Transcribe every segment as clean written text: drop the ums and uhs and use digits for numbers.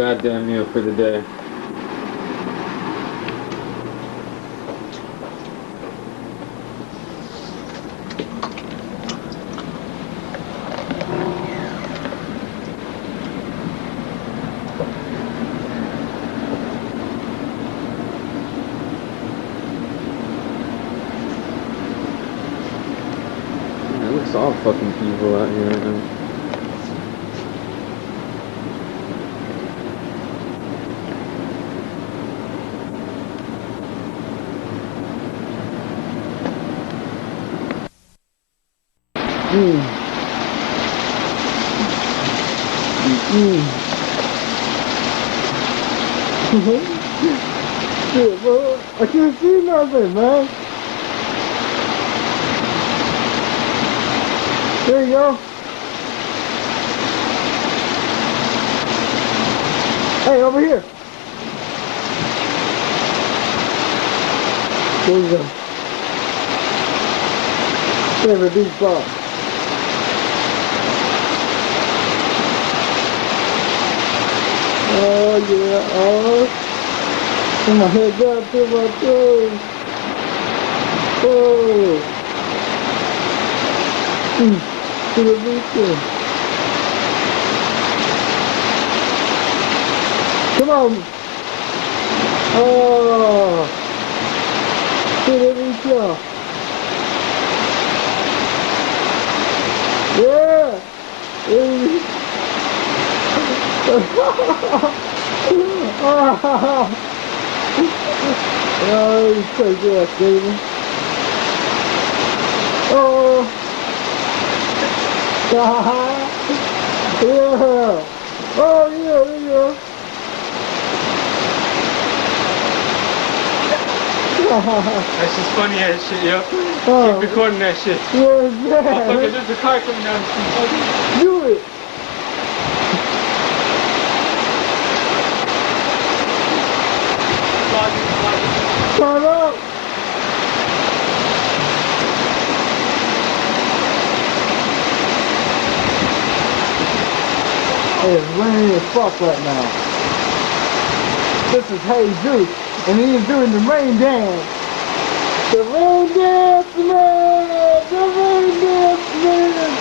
goddamn meal for the day. It looks all fucking evil out here right now. Shit, bro. I can't see nothing, man. There you go. Hey, over here. There you go. Favorite beach ball. Oh yeah, oh. Put my head down to my toes. Oh. To the beach. Come on. Oh. To the beach. Yeah. Oh, you crazy ass baby. Oh. Yeah. Oh yeah, there you go. That's just funny ass shit, yo. Oh. Keep recording that shit. Yeah, Oh, look, there's a car coming down the street. do it. Turn up. It's raining as fuck right now. This is Jesus, and he is doing the rain dance. The rain dance, man! The rain dance, man!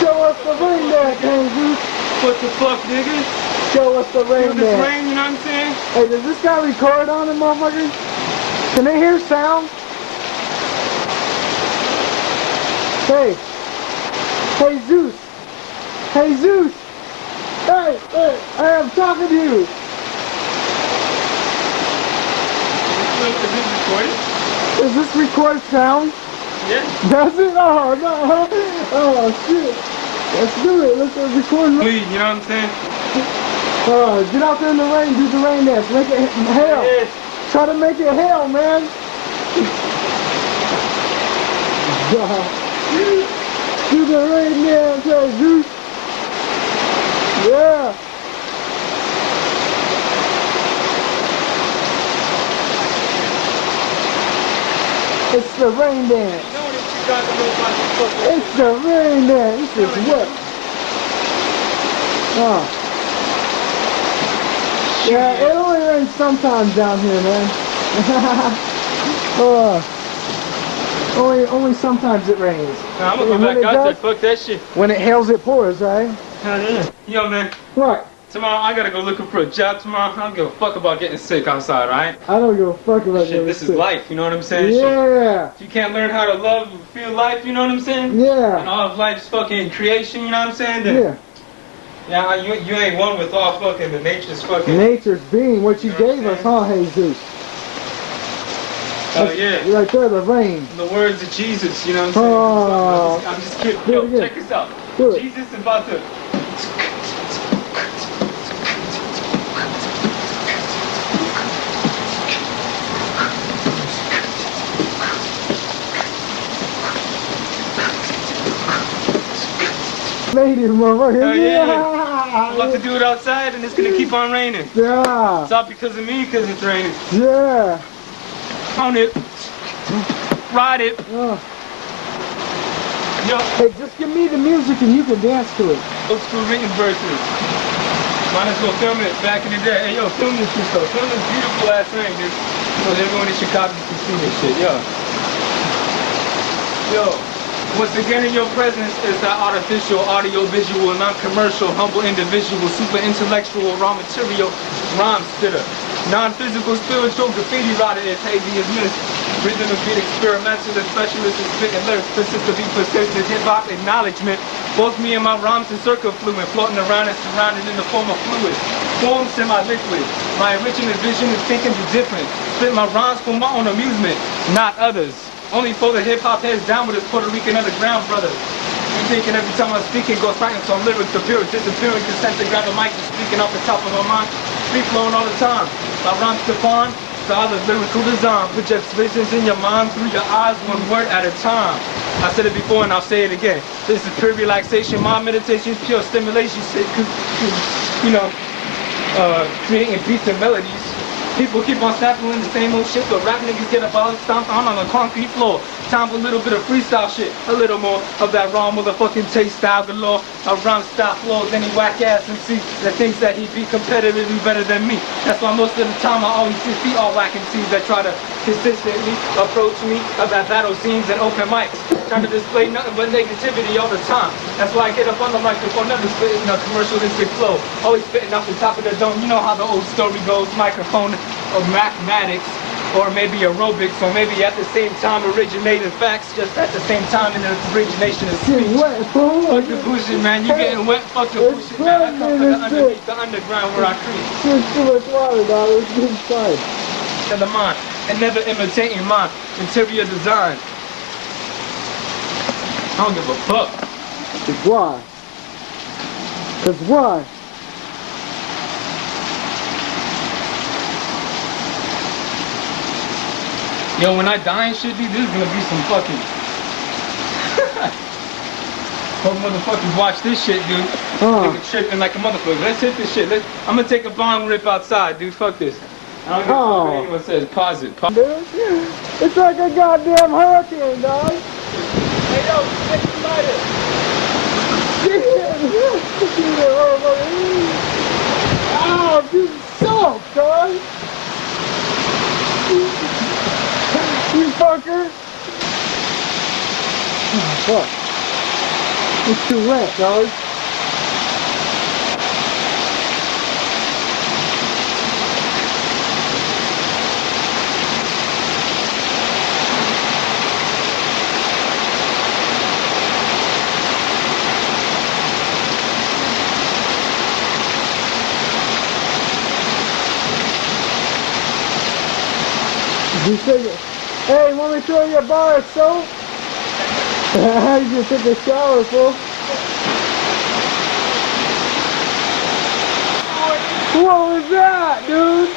Show us the rain dance, Jesus! What the fuck, nigga? Show us the rain Feel this dance. rain, you know what I'm saying? Hey, does this guy record on it, motherfucker? Can they hear sound? Hey! Hey, Zeus! Hey, Zeus! Hey, hey, I am talking to you! Is this recording? Does this record sound? Yeah. Does it? Oh, no. Oh, shit. Let's do it. Let's record. Please, you know what I'm saying? Get out there in the rain. Do the rain dance. Make it hell. Yeah. Try to make it hell, man. Do the rain dance, hey, Zeus. Yeah. It's the rain dance. It's the rain dance. This is what? Yeah, it only rains sometimes down here, man. Only sometimes it rains. Nah, I'm gonna go back out there. Fuck that shit. When it hails, it pours, right? Hell yeah. Yo, man. What? Tomorrow I gotta go looking for a job tomorrow. I don't give a fuck about getting sick outside, right? I don't give a fuck about shit. This is life, you know what I'm saying? Yeah. If you can't learn how to love and feel life, you know what I'm saying? Yeah. And all of life's fucking creation, you know what I'm saying? Then, yeah. Yeah, you ain't one with all fucking the nature's fucking. Nature's being what you know gave what us, huh, Jesus? Oh yeah. Right there, the rain. The words of Jesus, you know what I'm saying? Oh. I'm just kidding. Yo, check this out. Do it. Jesus is about to. Native motherfucker. Oh, yeah. I'm about to do it outside and it's gonna keep on raining. Yeah. It's not because of me, because it's raining. Yeah. Own it. Ride it. Yo. Hey, just give me the music and you can dance to it. Old school written verses. Might as well film it back in the day. Hey, yo, film this shit, though. Film this beautiful ass thing, dude. So everyone in Chicago can see this shit, yo. Yo, once again in your presence is that artificial, audio-visual, non-commercial, humble individual, super intellectual, raw material, rhyme spitter. Non-physical, spiritual, graffiti writer is hazy as mist. Rhythm and beat experimental, the specialist is spitting lyrics, persistent beat persistent, hip-hop acknowledgement. Both me and my rhymes are circumfluent, floating around and surrounded in the form of fluid. Form semi-liquid. My original vision is thinking the different. Spit my rhymes for my own amusement, not others. Only for the hip-hop heads down with his Puerto Rican underground brothers. You thinking every time I'm speaking, go silence on lyrics, appearing, disappearing, consent to grab a mic and speaking off the top of my mind. Free flowing all the time. My rhymes define, solid lyrical design. Projects visions in your mind through your eyes, one word at a time. I said it before and I'll say it again. This is pure relaxation, mind meditation, pure stimulation, you know, creating beats and melodies. People keep on sampling the same old shit, but rap niggas get a ball stomped on the concrete floor. Time for a little bit of freestyle shit, a little more of that raw motherfucking taste style galore. I rhyme style flows, any whack ass MC that thinks that he'd be competitively better than me. That's why most of the time I always see all whack MCs that try to consistently approach me about battle scenes and open mics, trying to display nothing but negativity all the time. That's why I get up on the microphone, never spitting a commercialistic flow, always spitting off the top of the dome. You know how the old story goes, microphone of mathematics, or maybe aerobics, or maybe at the same time originating facts, just at the same time in the origination of speech. Fuck the bullshit, man, you getting wet, fuck the bullshit, man. I come from the underneath the underground where I create. There's too much water, dog. It's good inside. To the mind, and never imitating my interior design. I don't give a fuck. It's why. It's why. Yo, when I die and shit, dude, there's gonna be some fucking... Hope motherfuckers watch this shit, dude. Nigga tripping like a motherfucker. Let's hit this shit. I'm gonna take a bong rip outside, dude. Fuck this. I don't give a fuck what anyone says. Pause it. Dude, it's like a goddamn hurricane, dog. Hey, yo, take the lighter. Oh, dude, so, dog. You fucker! Oh, fuck. It's too wet, dog. You take it. Hey, want me to show you a bar of soap? You just took a shower, fool. What was that, dude?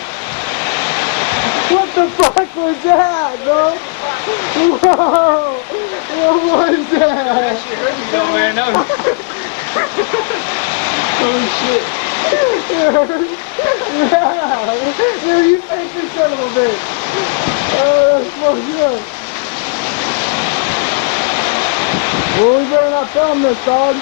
What the fuck was that, bro? Whoa! What was that? That shit hurt me though, man. That was... oh shit. Yeah. Dude, you faked this son of a bitch. Oh, that's fucked up. Well, we better not film this, dog.